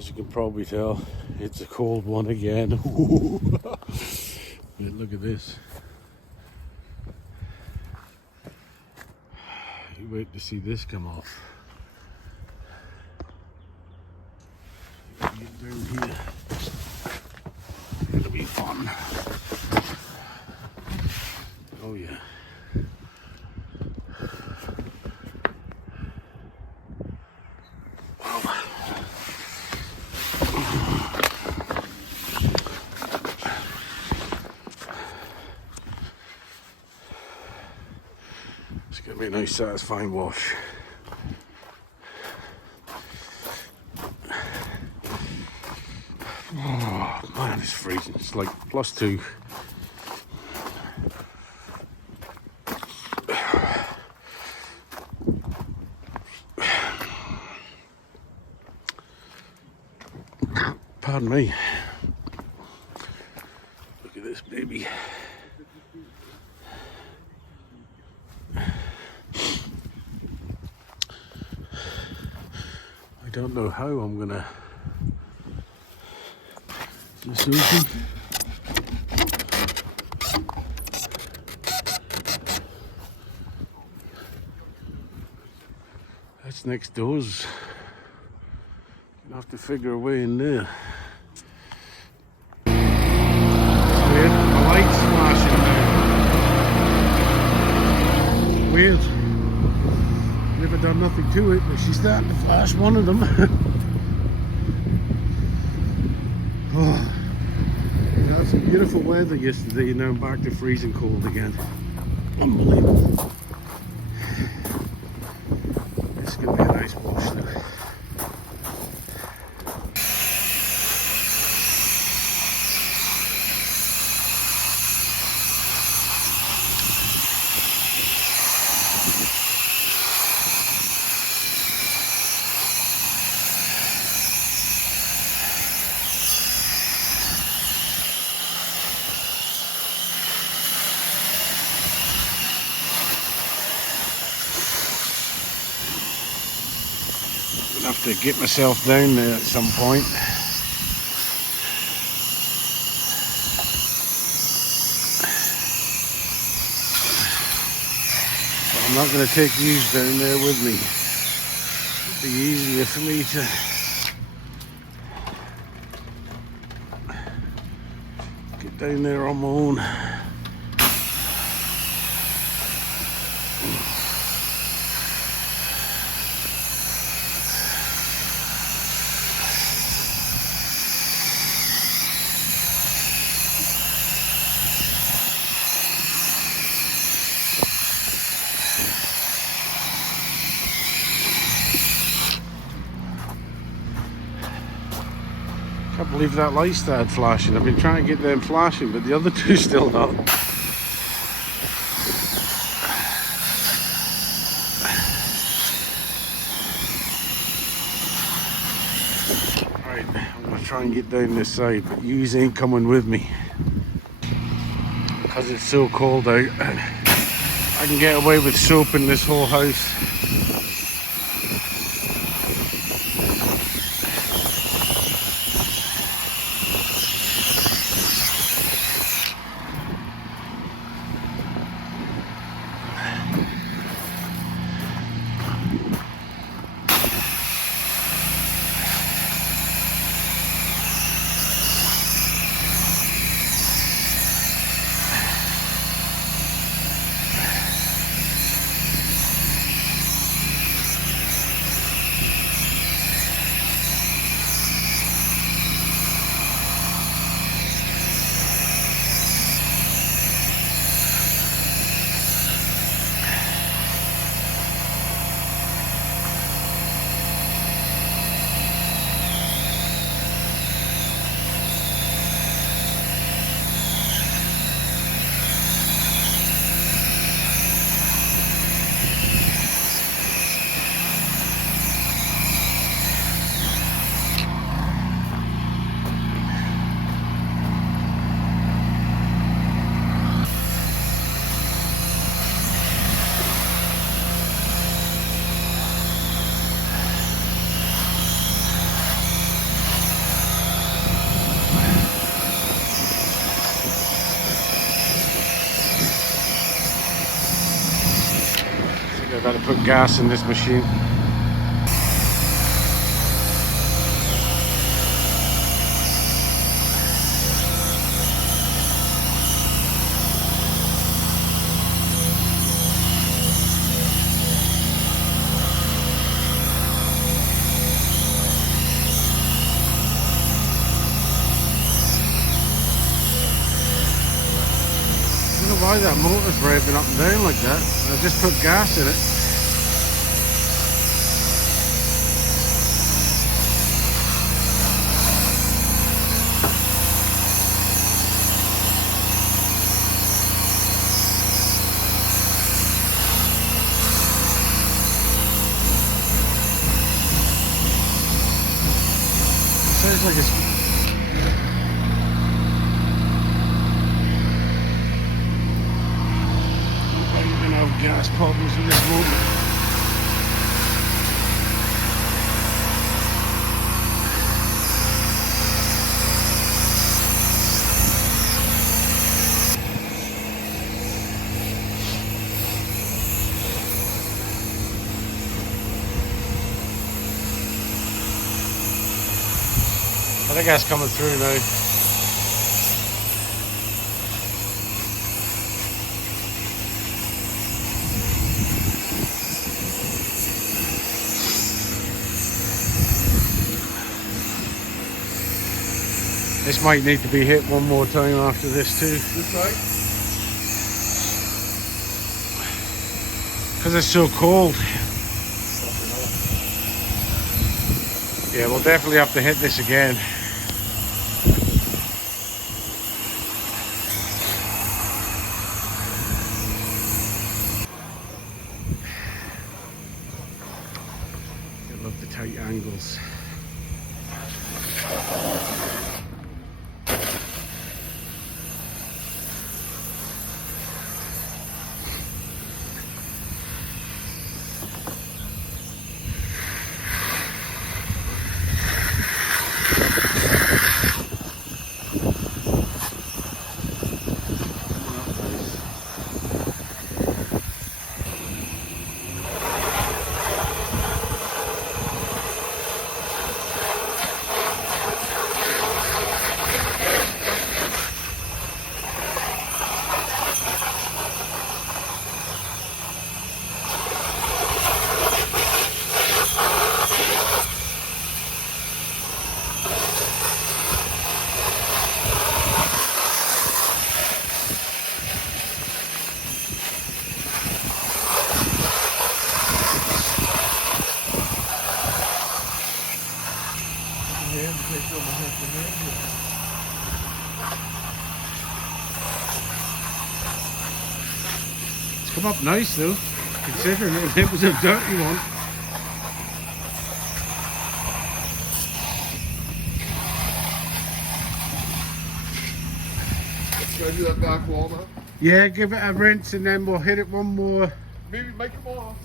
As you can probably tell, it's a cold one again. Look at this. You wait to see this come off. Get down here. It'll be fun. Oh yeah. It's going to be a nice satisfying wash. Oh man, it's freezing. It's like +2. Pardon me. Look at this baby. I don't know how I'm gonna just open. That's next doors. Gonna have to figure a way in there. Weird, the light's flashing now. Weird. Never done nothing to it, but she's starting to flash one of them. Oh, we had some beautiful weather yesterday, now I'm back to freezing cold again. Unbelievable. It's going to be a nice wash now. I'll have to get myself down there at some point. But I'm not going to take these down there with me. It'd be easier for me to get down there on my own. I can't believe that light started flashing. I've been trying to get them flashing, but the other two still not. Right, I'm going to try and get down this side, but yous ain't coming with me. Because it's so cold out. I can get away with soap in this whole house. Got to put gas in this machine. I don't know why that motor's revving up and down like that. I just put gas in it. Sounds like it's gas problems with this motor. I think that's coming through now. This might need to be hit one more time after this too. This side? Because it's so cold. Yeah, we'll definitely have to hit this again. I love the tight angles. It's come up nice though, considering it was a dirty one. Should I do that back wall now? Yeah, give it a rinse and then we'll hit it one more. Maybe make them off.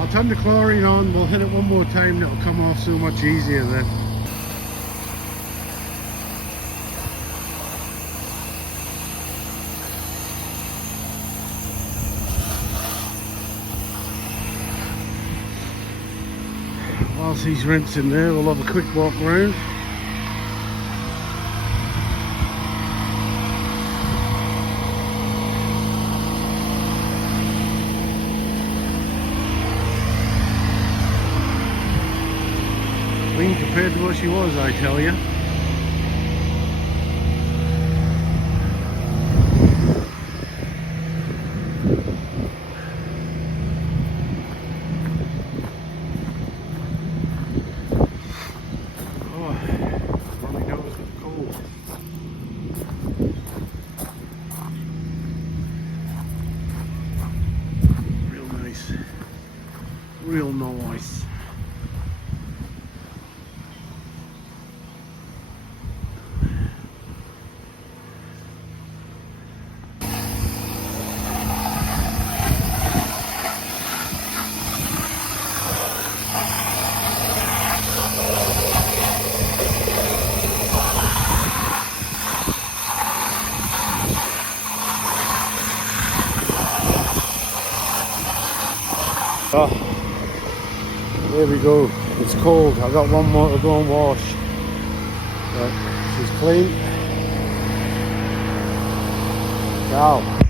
I'll turn the chlorine on, we'll hit it one more time, it'll come off so much easier then. Whilst he's rinsing there, we'll have a quick walk around. Clean compared to what she was, I tell you. Real nice. Oh, there we go. It's cold. I've got one more to go and wash. But she's clean. Wow.